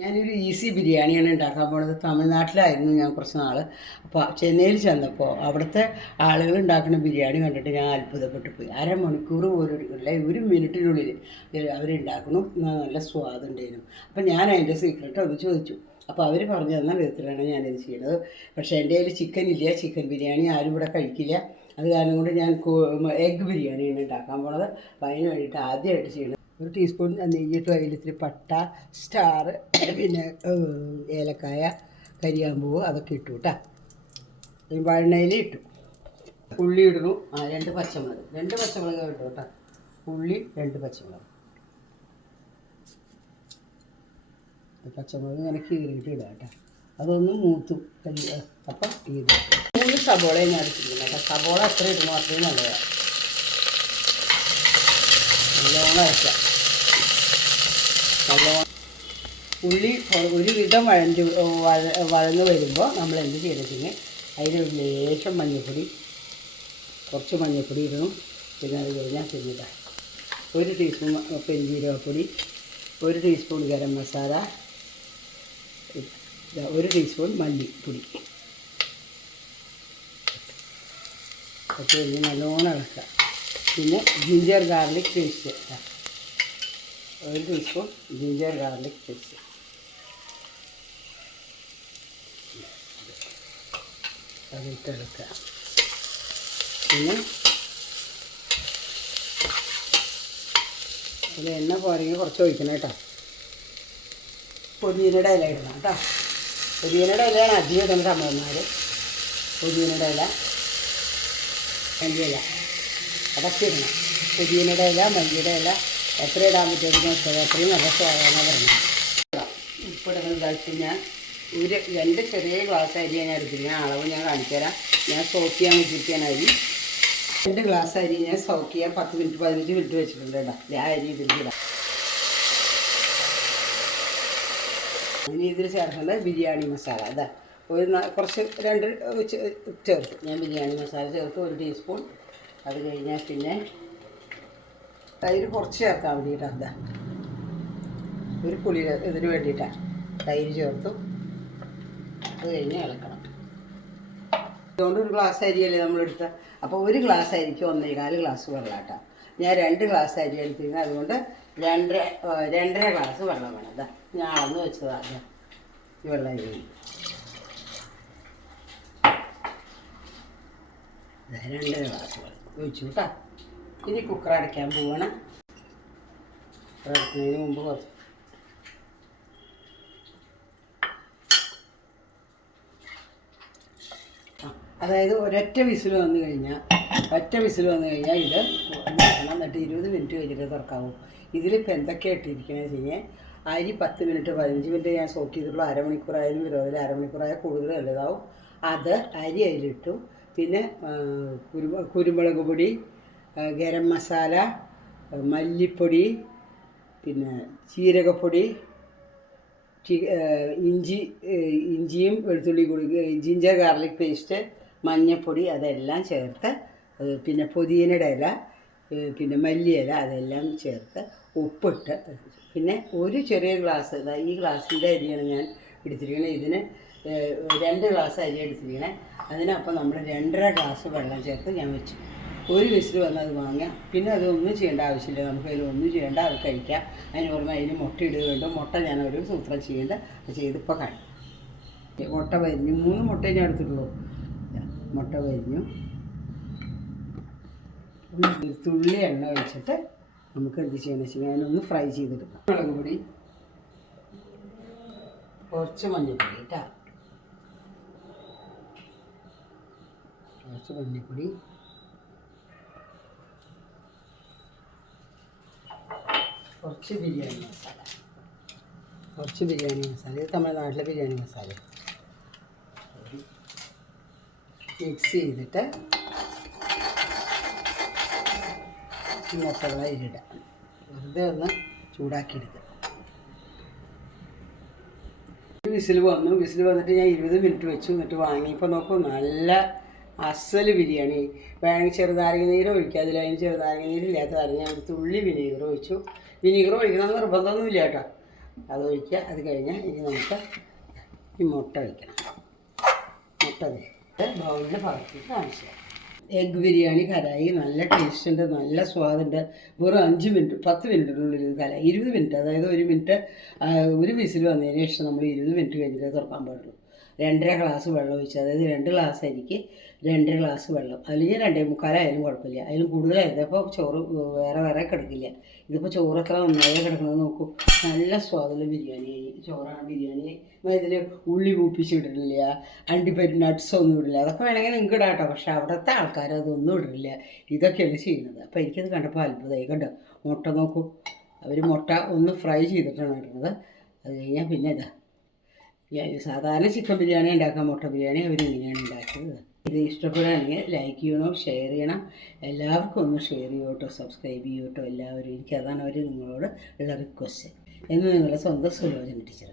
ഞാനൊരു ഈസി ബിരിയാണിയാണ് ഉണ്ടാക്കാൻ പോണത്. തമിഴ്നാട്ടിലായിരുന്നു ഞാൻ കുറച്ച് നാൾ. അപ്പോൾ ചെന്നൈയിൽ ചെന്നപ്പോൾ അവിടുത്തെ ആളുകൾ ഉണ്ടാക്കുന്ന ബിരിയാണി കണ്ടിട്ട് ഞാൻ അത്ഭുതപ്പെട്ടു പോയി. അരമണിക്കൂർ പോലും എടുക്കില്ല, ഒരു മിനിറ്റിനുള്ളിൽ അവരുണ്ടാക്കണം. നല്ല സ്വാദുണ്ടായിരുന്നു. അപ്പോൾ ഞാൻ അതിൻ്റെ സീക്രട്ട് ഒന്ന് ചോദിച്ചു. അപ്പോൾ അവർ പറഞ്ഞു തന്ന വിധത്തിലാണ് ഞാനിത് ചെയ്യുന്നത്. പക്ഷേ എൻ്റെ കയ്യിൽ ചിക്കൻ ഇല്ല, ചിക്കൻ ബിരിയാണി ആരും ഇവിടെ കഴിക്കില്ല. അത് കാരണം കൊണ്ട് ഞാൻ എഗ്ഗ് ബിരിയാണിയാണ് ഉണ്ടാക്കാൻ പോണത്. അപ്പോൾ അതിന് വേണ്ടിയിട്ട് ആദ്യമായിട്ട് ചെയ്യുന്നത്, ഒരു ടീസ്പൂൺ നെയ്യിട്ടു, അതിലിത്തിരി പട്ട, സ്റ്റാർ, പിന്നെ ഏലക്കായ, കരിയാമ്പൂവ് അതൊക്കെ ഇട്ടു കേട്ടോ. വഴണയിൽ ഇട്ടു. ഉള്ളി ഇടുന്നു. 2 പച്ചമുളക്, 2 പച്ചമുളക് ഇട്ടു കേട്ടോ. ഉള്ളി 2 പച്ചമുളക്, പച്ചമുളക് ഇങ്ങനെ കീറിയിട്ട് ഇടുക കേട്ടോ. അതൊന്ന് മൂത്തു അപ്പം ഇത് 3 സബോള ഞാൻ എടുത്തിരിക്കുന്നത് കേട്ടോ. സബോള എത്ര ഇടുന്നു അത്രയും നല്ലതാണ്. നല്ലോണം അരയ്ക്കാം. നല്ലോണം ഉള്ളി ഒരുവിധം വഴന്ന് വരുമ്പോൾ നമ്മൾ എന്ത് ചെയ്തിട്ടുണ്ടെങ്കിൽ അതിന് ലേശം മഞ്ഞൾപ്പൊടി, കുറച്ച് മഞ്ഞൾപ്പൊടി ഇടണം. പിന്നെ അത് കഴിഞ്ഞാൽ പിന്നീട് 1 ടീസ്പൂൺ പെരുംജീരകപ്പൊടി, 1 ടീസ്പൂൺ ഗരം മസാല, 1 ടീസ്പൂൺ മല്ലിപ്പൊടി ഒക്കെ ഇനി നല്ലോണം ഇളക്കുക. പിന്നെ ginger garlic paste, 1 teaspoon ginger garlic paste അതിട്ടെടുക്കുക. പിന്നെ അതിൽ എണ്ണ പോരെങ്കിൽ കുറച്ച് ഒഴിക്കണം കേട്ടോ. പുതിനയുടെ ഇല ഇടണം കേട്ടോ. പുതിനയുടെ ഇലയാണ് അധികം ഇടുന്ന തമിഴന്മാർ. പുതിനയുടെ ഇല, മല്ലിയില അതൊക്കെ ഇടണം. പുതിനയുടെ ഇല, മല്ലിയുടെ ഇല എത്ര ഇടാൻ പറ്റുമെന്ന് വെച്ചാൽ അത്രയും നല്ല സ്വാദാണ് പറഞ്ഞത്. ഉപ്പിടുന്നതായിട്ട് ഞാൻ 2 ചെറിയ ഗ്ലാസ് അരിയാണ് ഞാൻ എടുത്തിരിക്കുന്നത്. അളവ് ഞാൻ കാണിച്ചു തരാം. ഞാൻ സോക്ക് ചെയ്യാൻ വെച്ചിരിക്കാൻ അരി 2 ഗ്ലാസ് അരി ഞാൻ സോക്ക് ചെയ്യാൻ 10 മിനിറ്റ് 15 മിനിറ്റ് വെച്ചിട്ടുണ്ട് കേട്ടോ. ആ അരി ഇതിലിടാം. ഇനി ഇതിൽ ചേർക്കേണ്ടത് ബിരിയാണി മസാല. അതാ കുറച്ച് 2 ചേർത്ത് ഞാൻ ബിരിയാണി മസാല ചേർത്ത് 1 ടീസ്പൂൺ. അത് കഴിഞ്ഞാൽ പിന്നെ തൈര് കുറച്ച് ചേർത്താൽ മതി കേട്ടോ. അതാ ഒരു പുളി ഇതിന് വേണ്ടിയിട്ടാണ് തൈര് ചേർത്തു. അത് കഴിഞ്ഞ് ഇളക്കണം. അതുകൊണ്ട് 1 ഗ്ലാസ് അരിയല്ലേ നമ്മളെടുത്ത. അപ്പോൾ 1 ഗ്ലാസ് അരിക്ക് 1.25 ഗ്ലാസ് വെള്ളം കേട്ടോ. ഞാൻ 2 ഗ്ലാസ് അരി എടുത്തിരുന്നത്, അതുകൊണ്ട് 2.5 ഗ്ലാസ് വെള്ളം വേണം. അതാ ഞാൻ അളന്ന് വെച്ചതാണ് ഈ വെള്ളം. അരി 2.5 ഗ്ലാസ് വെള്ളം ഒഴിച്ചു കേട്ടോ. ഇനി കുക്കർ അടയ്ക്കാൻ പോവാണ്. അടയ്ക്കുന്നതിന് മുമ്പ് കുറച്ച് അതായത് ഒരൊറ്റ വിസിൽ വന്നു കഴിഞ്ഞാൽ ഇത് നോക്കണം. എന്നിട്ട് 20 മിനിറ്റ് കഴിഞ്ഞിട്ട് തുറക്കാവൂ. ഇതിലിപ്പോൾ എന്തൊക്കെയാണ് ഇട്ടിരിക്കണമെന്ന് വെച്ച് കഴിഞ്ഞാൽ അരി 10 മിനിറ്റ് 15 മിനിറ്റ് ഞാൻ സോക്ക് ചെയ്തിട്ടുള്ളൂ. അരമണിക്കൂറായാലും വിരോധമില്ല, അരമണിക്കൂറായാൽ കൂടുതൽ നല്ലതാവും. അത് അരി അതിലിട്ടു. പിന്നെ കുരുമുളക് പൊടി, ഗരം മസാല, മല്ലിപ്പൊടി, പിന്നെ ജീരകപ്പൊടി, ഇഞ്ചിയും വെളുത്തുള്ളി കൂടി, ജിഞ്ചർ ഗാർലിക് പേസ്റ്റ്, മഞ്ഞൾപ്പൊടി അതെല്ലാം ചേർത്ത്, പിന്നെ പുതിനയുടെ ഇല, പിന്നെ മല്ലിയില അതെല്ലാം ചേർത്ത് ഉപ്പിട്ട്, പിന്നെ 1 ചെറിയ ഗ്ലാസ്, ഈ ഗ്ലാസിൻ്റെ അരിയാണ് ഞാൻ എടുത്തിരിക്കുന്നത്. ഇതിന് 2 ഗ്ലാസ് അരി എടുത്തിരിക്കണേ. അതിനപ്പം നമ്മൾ 2.5 ഗ്ലാസ് വെള്ളം ചേർത്ത് ഞാൻ വെച്ചു. 1 വിസിൽ വന്നത് വാങ്ങാം. പിന്നെ അതൊന്നും ചെയ്യേണ്ട ആവശ്യമില്ല. നമുക്ക് അതിലൊന്നും ചെയ്യേണ്ട, അത് കഴിക്കാം. അതിന് പുറമെ അതിന് മുട്ട ഇടുകയുണ്ട്. മുട്ട ഞാനൊരു സൂത്രം ചെയ്യേണ്ട ചെയ്തിപ്പോൾ കാണിക്കും. മുട്ട വരിഞ്ഞു, 3 മുട്ട ഞാൻ എടുത്തിട്ടുള്ളൂ. മുട്ട വരിഞ്ഞു. തുള്ളി എണ്ണ ഒഴിച്ചിട്ട് നമുക്ക് എന്ത് ചെയ്യണമെന്ന് വെച്ചാൽ ഞാനൊന്ന് ഫ്രൈ ചെയ്തെടുക്കാം. മുളക് പൊടി, കുറച്ച് മഞ്ഞൾപ്പൊടി കേട്ടോ, കുറച്ച് മഞ്ഞൾപ്പൊടി, കുറച്ച് ബിരിയാണി മസാല, ഇത് തമിഴ്നാട്ടിലെ ബിരിയാണി മസാല മിക്സ് ചെയ്തിട്ട് മസാല ഇതിടാം. വെറുതെ ഒന്ന് ചൂടാക്കിയെടുക്കുക. വിസിൽ വന്നിട്ട് ഞാൻ 20 മിനിറ്റ് വെച്ചു. എന്നിട്ട് വാങ്ങിയപ്പോൾ നോക്കൂ, നല്ല അസൽ ബിരിയാണി. വേണമെങ്കിൽ ചെറുനാരങ്ങ നീര് ഒഴിക്കുക. അതിന് ചെറുനാരങ്ങ നീരില്ലാത്ത കാരണം ഞാൻ 1 തുള്ളി വിനീഗർ ഒഴിച്ചു. വിനീഗർ ഒഴിക്കണമെന്ന് നിർബന്ധമൊന്നുമില്ല കേട്ടോ. അതൊഴിക്കുക. അത് കഴിഞ്ഞാൽ ഇനി നമുക്ക് ഈ മുട്ട വയ്ക്കണം. മുട്ട ബൗളിൽ പകർത്തിയിട്ട് കാണിച്ചു തരാം. എഗ്ഗ് ബിരിയാണി കരായി നല്ല ടേസ്റ്റ് ഉണ്ട്, നല്ല സ്വാദുണ്ട്. വെറും 5 മിനിറ്റ് 10 മിനിറ്റിനുള്ളിൽ ഇത് കരായി. 20 മിനിറ്റ്, അതായത് 1 മിനിറ്റ് ഒരു വിസിൽ വന്നതിന് ശേഷം നമ്മൾ 20 മിനിറ്റ് കഴിഞ്ഞിട്ട് തുറക്കാൻ പാടുള്ളൂ. 2.5 ഗ്ലാസ് വെള്ളം ഒഴിച്ച്, അതായത് 2 ഗ്ലാസ് അരിക്ക് 2 ഗ്ലാസ് വെള്ളം, അല്ലെങ്കിൽ 2.25 ആയാലും കുഴപ്പമില്ല. അതിലും കൂടുതലായിരുന്നു അപ്പോൾ ചോറ് വേറെ കിടക്കില്ല. ഇതിപ്പോൾ ചോറ് എത്ര നന്നായി കിടക്കുന്നത് നോക്കൂ. നല്ല സ്വാദുള്ള ബിരിയാണിയായി, ചോറാണ് ബിരിയാണി. ഇതിൽ ഉള്ളി പൂപ്പിച്ചിട്ടില്ല, അണ്ടിപ്പരിപ്പ് നട്ട്സ് ഒന്നും ഇടില്ല. അതൊക്കെ വേണമെങ്കിൽ നിങ്ങൾക്ക് ഇടാം കേട്ടോ, പക്ഷേ അവിടുത്തെ ആൾക്കാർ അതൊന്നും ഇടില്ല. ഇതൊക്കെയാണ് ചെയ്യുന്നത്. അപ്പോൾ എനിക്കത് കണ്ടപ്പോൾ അത്ഭുതമായി. കണ്ടോ മുട്ട നോക്കൂ, അവർ മുട്ട ഒന്ന് ഫ്രൈ ചെയ്തിട്ടാണ് ഇടുന്നത്. അത് കഴിഞ്ഞാൽ പിന്നെ ഇതാ സാധാരണ ചിക്കൻ ബിരിയാണി ഉണ്ടാക്കാൻ മുട്ട ബിരിയാണി അവരിങ്ങനെയാണ് ഉണ്ടാക്കിയത്. ഇത് ഇഷ്ടപ്പെടുകയാണെങ്കിൽ ലൈക്ക് ചെയ്യണം, ഷെയർ ചെയ്യണം. എല്ലാവർക്കും ഒന്ന് ഷെയർ ചെയ്യൂ കേട്ടോ, സബ്സ്ക്രൈബ് ചെയ്യൂ കേട്ടോ എല്ലാവരും. എനിക്കതാണ് അവർ നിങ്ങളോട് ഉള്ള റിക്വസ്റ്റ്. എന്ന് നിങ്ങളുടെ സ്വന്തം സുലോചന ടീച്ചർ.